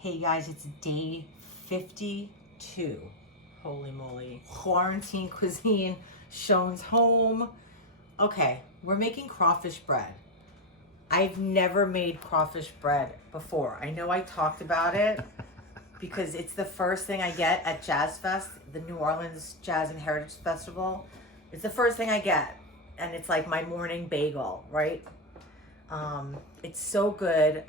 Hey guys, it's day 52. Holy moly. Quarantine cuisine. Schoen's home. Okay, we're making crawfish bread. I've never made crawfish bread before. I know I talked about it because it's the first thing I get at Jazz Fest, the New Orleans Jazz and Heritage Festival. It's the first thing I get, and it's like my morning bagel, right? It's so good.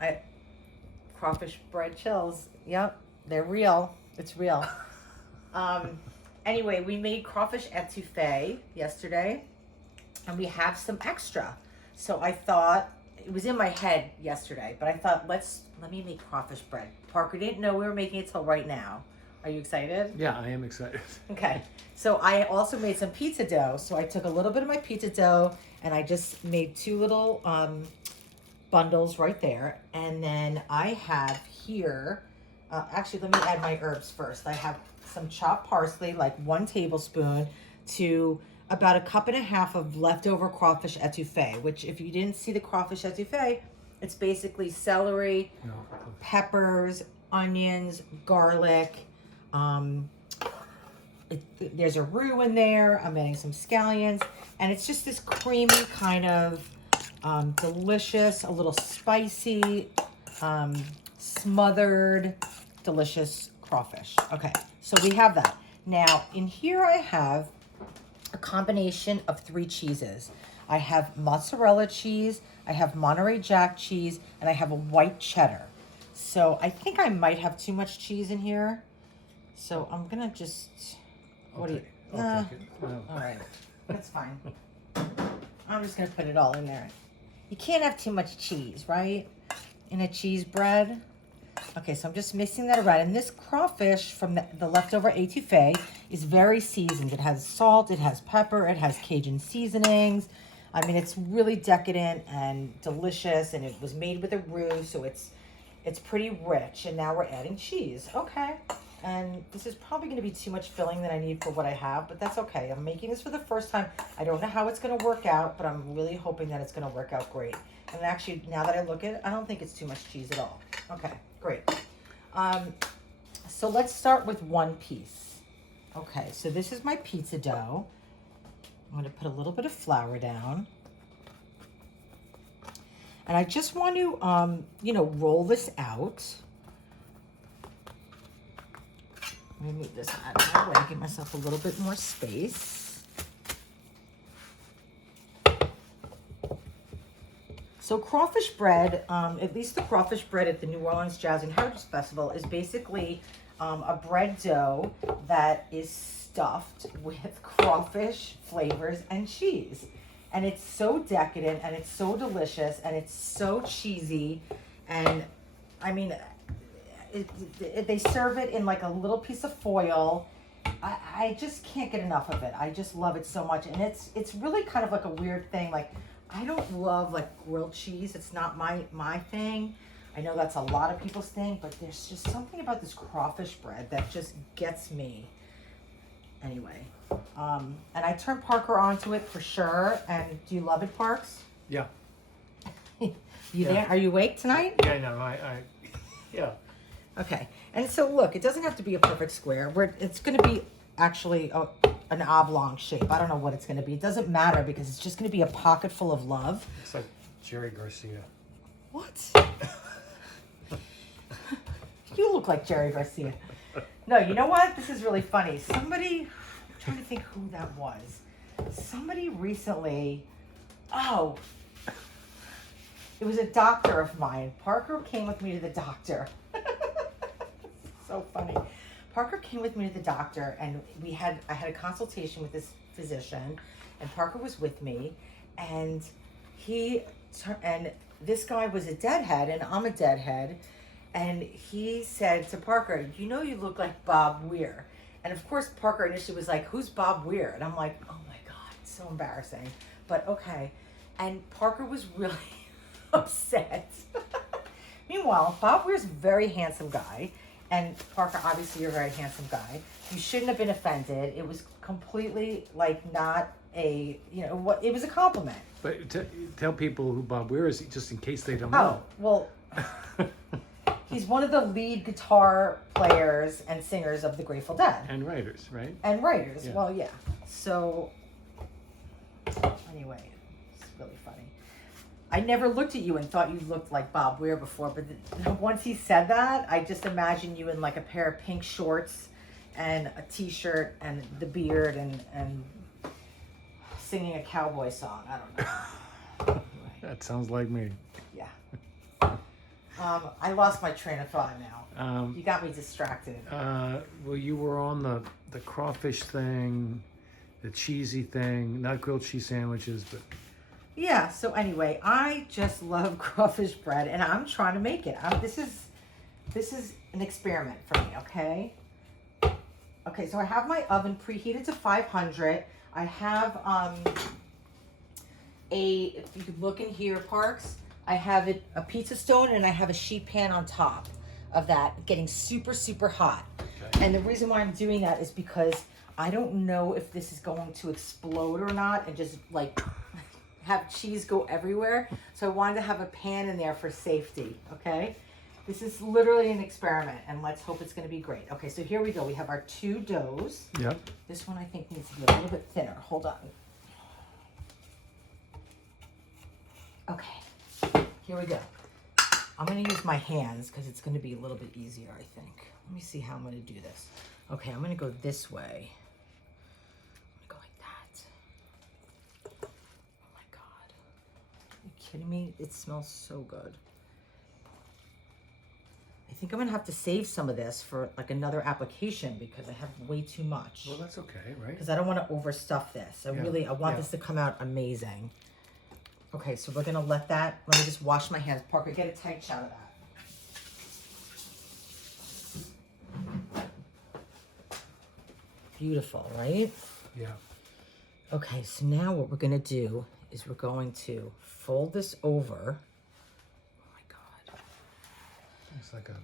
Crawfish bread chills. Yep, they're real. It's real. Anyway, we made crawfish etouffee yesterday, and we have some extra. So I thought, it was in my head yesterday, but I thought, let me make crawfish bread. Parker didn't know we were making it till right now. Are you excited? Yeah, I am excited. Okay. So I also made some pizza dough. So I took a little bit of my pizza dough and I just made two little bundles right there. And then I have here, actually, let me add my herbs first. I have some chopped parsley, like 1 tablespoon, to about 1.5 cups of leftover crawfish etouffee, which if you didn't see the crawfish etouffee, it's basically celery, peppers, onions, garlic. There's a roux in there. I'm adding some scallions, and it's just this creamy kind of delicious, a little spicy, smothered, delicious crawfish. Okay, so we have that. Now, in here I have a combination of 3 cheeses. I have mozzarella cheese, I have Monterey Jack cheese, and I have a white cheddar. So I think I might have too much cheese in here. So I'm gonna just, I'll take it. No. All right, that's fine. I'm just gonna put it all in there. You can't have too much cheese, right? In a cheese bread. Okay, so I'm just mixing that around. And this crawfish from the leftover etouffee is very seasoned. It has salt, it has pepper, it has Cajun seasonings. I mean, it's really decadent and delicious, and it was made with a roux, so it's pretty rich. And now we're adding cheese. Okay. And this is probably going to be too much filling than I need for what I have, but that's okay. I'm making this for the first time. I don't know how it's going to work out, but I'm really hoping that it's going to work out great. And actually, now that I look at it, I don't think it's too much cheese at all. Okay, great. So let's start with 1 piece. Okay, so this is my pizza dough. I'm going to put a little bit of flour down. And I just want to, roll this out. Let me move this out of my way, give myself a little bit more space. So crawfish bread, at least the crawfish bread at the New Orleans Jazz and Heritage Festival, is basically a bread dough that is stuffed with crawfish flavors and cheese. And it's so decadent, and it's so delicious, and it's so cheesy. And I mean, they serve it in like a little piece of foil. I just can't get enough of it. I just love it so much. And it's really kind of like a weird thing. Like, I don't love like grilled cheese. It's not my thing. I know that's a lot of people's thing, but there's just something about this crawfish bread that just gets me. Anyway, and I turned Parker onto it for sure. And do you love it, Parks? Yeah. There? Are you awake tonight? Yeah, no, yeah. Okay, and so look, it doesn't have to be a perfect square. It's going to be actually an oblong shape. I don't know what it's going to be. It doesn't matter because it's just going to be a pocket full of love. It's like Jerry Garcia. What? You look like Jerry Garcia. No, you know what? This is really funny. I'm trying to think who that was. Somebody recently, it was a doctor of mine. Parker came with me to the doctor. So funny. Parker came with me to the doctor, and I had a consultation with this physician, and Parker was with me, and this guy was a deadhead, and I'm a deadhead, and he said to Parker, you look like Bob Weir. And of course, Parker initially was like, who's Bob Weir? And I'm like, oh my God, it's so embarrassing. But okay. And Parker was really upset. Meanwhile, Bob Weir's a very handsome guy. And Parker, obviously you're a very handsome guy. You shouldn't have been offended. It was completely like not it was a compliment. But tell people who Bob Weir is, just in case they don't Oh, know. well, he's one of the lead guitar players and singers of the Grateful Dead. And writers, right? And writers, Yeah. well, yeah. So, anyway, it's really funny. I never looked at you and thought you looked like Bob Weir before, but once he said that, I just imagined you in like a pair of pink shorts and a t-shirt and the beard and singing a cowboy song. I don't know. Anyway, That sounds like me. yeah. I lost my train of thought now. You got me distracted. Well, you were on the crawfish thing, the cheesy thing, not grilled cheese sandwiches, but Yeah, so anyway, I just love crawfish bread and I'm trying to make it. This is an experiment for me, okay? Okay, so I have my oven preheated to 500. I have if you could look in here, Parks, I have a pizza stone and I have a sheet pan on top of that getting super, super hot. Okay. And the reason why I'm doing that is because I don't know if this is going to explode or not and just like have cheese go everywhere. So I wanted to have a pan in there for safety, okay? This is literally an experiment and let's hope it's gonna be great. Okay, so here we go. We have our two doughs. yep. This one I think needs to be a little bit thinner. Hold on. Okay, here we go. I'm gonna use my hands because it's gonna be a little bit easier, I think. Let me see how I'm gonna do this. Okay, I'm gonna go this way. I'm gonna go like that. Oh my God. Are you kidding me? It smells so good. I think I'm gonna have to save some of this for like another application because I have way too much. Well, that's okay, right? Because I don't want to overstuff this. I want this to come out amazing. Okay, so we're gonna let me just wash my hands. Parker, get a tight shot of that. Beautiful, right? Yeah. Okay, so now what we're gonna do is we're going to fold this over. Oh my God. It's like a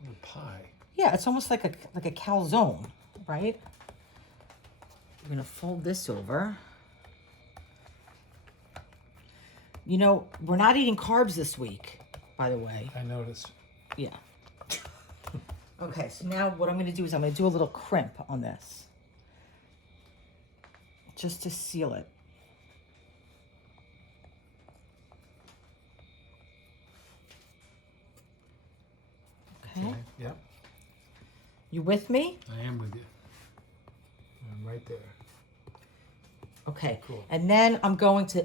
little pie. Yeah, it's almost like a calzone, right? We're gonna fold this over. You know, we're not eating carbs this week, by the way. I noticed. Yeah. Okay, so now what I'm gonna do is I'm gonna do a little crimp on this. Just to seal it. Okay. Yep. You with me? I am with you. I'm right there. Okay. Cool. And then I'm going to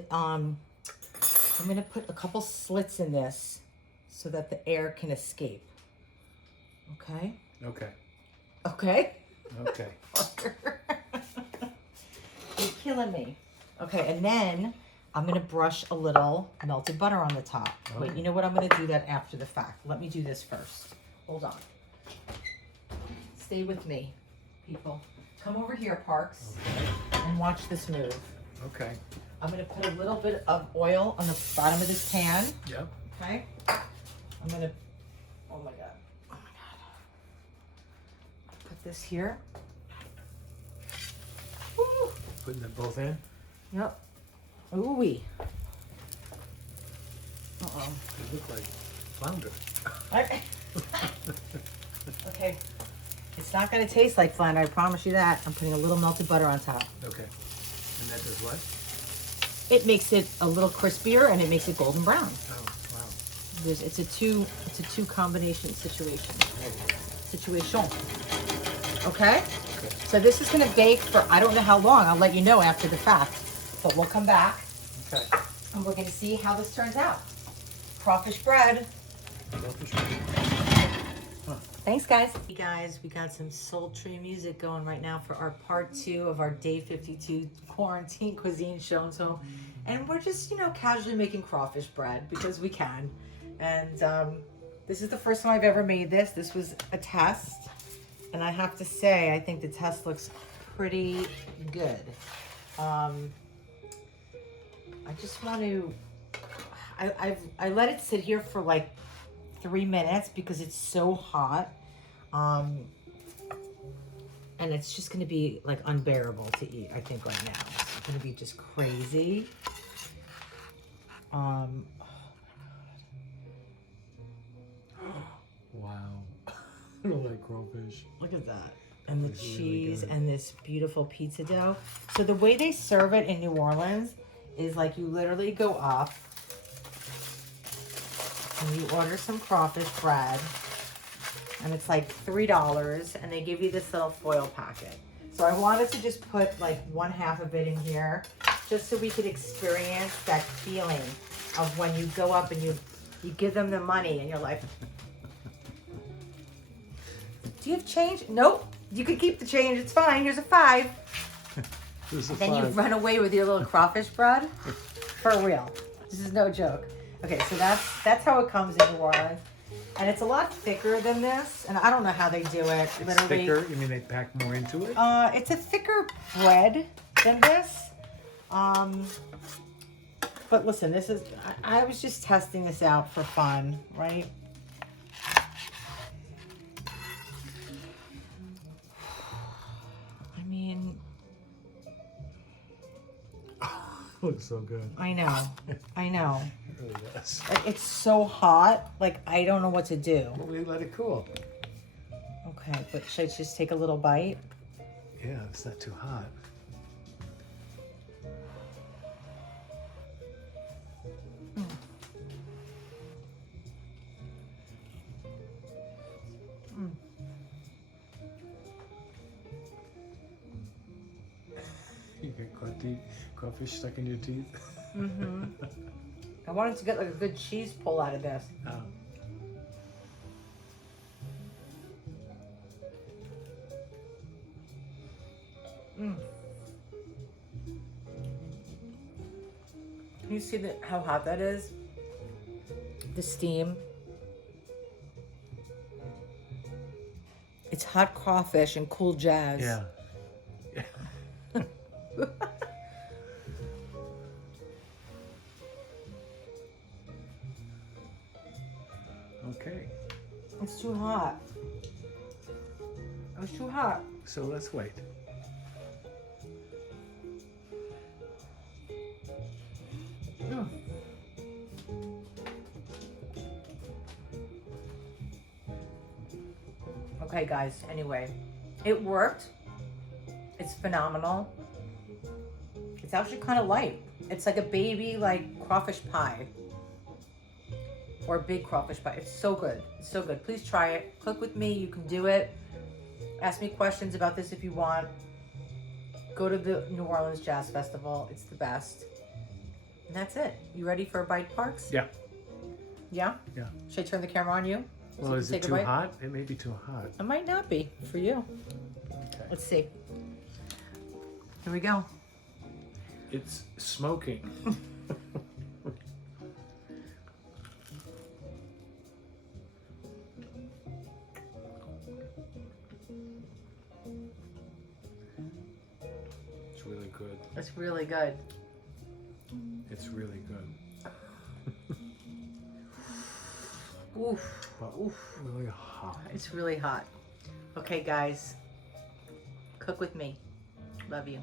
put a couple slits in this so that the air can escape. Okay? Okay. Okay? Okay. You're killing me. Okay, and then I'm gonna brush a little melted butter on the top. Wait, Okay. you know what? I'm gonna do that after the fact. Let me do this first. Hold on. Stay with me, people. Come over here, Parks, Okay. and watch this move. Okay. I'm gonna put a little bit of oil on the bottom of this pan. Yep. Okay? I'm gonna, oh my God. Oh my God. Put this here. Woo. Putting them both in. Yep. Ooh-wee. Uh-oh. They look like flounder. Okay. It's not gonna taste like flounder, I promise you that. I'm putting a little melted butter on top. Okay. And that does what? It makes it a little crispier and it makes it golden brown. Oh, wow. It's a two combination situation. Okay? Okay. So this is gonna bake for I don't know how long. I'll let you know after the fact. But we'll come back Okay. and we're gonna see how this turns out. Crawfish bread. Thanks, guys. Hey, guys, we got some sultry music going right now for our part 2 of our day 52 quarantine cuisine show. And we're just, casually making crawfish bread because we can. And this is the first time I've ever made this. This was a test. And I have to say, I think the test looks pretty good. I just want to, I let it sit here for like 3 minutes because it's so hot. And it's just going to be like unbearable to eat, I think, right now. It's going to be just crazy. Oh my God. I don't like crawfish. Look at that. And the It's really cheese good. and this beautiful pizza dough. So the way they serve it in New Orleans is like you literally go up and you order some crawfish bread. And it's like $3 and they give you this little foil packet. So I wanted to just put like 1/2 of it in here just so we could experience that feeling of when you go up and you give them the money and you're like, do you have change? Nope. You can keep the change. It's fine. Here's a 5. There's a Then you 5. run away with your little crawfish bread. For real. This is no joke. Okay, so that's how it comes in New Orleans. And it's a lot thicker than this. And I don't know how they do it. It's Literally. thicker. You mean they pack more into it? It's a thicker bread than this. But listen, this is, I was just testing this out for fun, right? I mean, Looks so good. I know. I know. It really does. Like, it's so hot, like, I don't know what to do. Well, we let it cool. Okay, but should I just take a little bite? Yeah, it's not too hot. You get crawfish stuck in your teeth. Mm-hmm. I wanted to get like a good cheese pull out of this. Oh. Mm. Can you see how hot that is? The steam. It's hot crawfish and cool jazz. Yeah. Okay, It's too hot. It was too hot. so let's wait. Mm. Okay, guys, anyway, it worked. It's phenomenal. It's actually kind of light. It's like a baby, like, crawfish pie. Or a big crawfish pie. It's so good. It's so good. Please try it. Cook with me. You can do it. Ask me questions about this if you want. Go to the New Orleans Jazz Festival. It's the best. And that's it. You ready for a bite, Parks? Yeah. Yeah? Yeah. Should I turn the camera on you? So Well, you is can it take a too bite? hot? It may be too hot. It might not be for you. Okay. Let's see. Here we go. It's smoking. It's really good. It's really good. It's really good. Oof. But Oof. really hot. It's really hot. Okay, guys. Cook with me. Love you.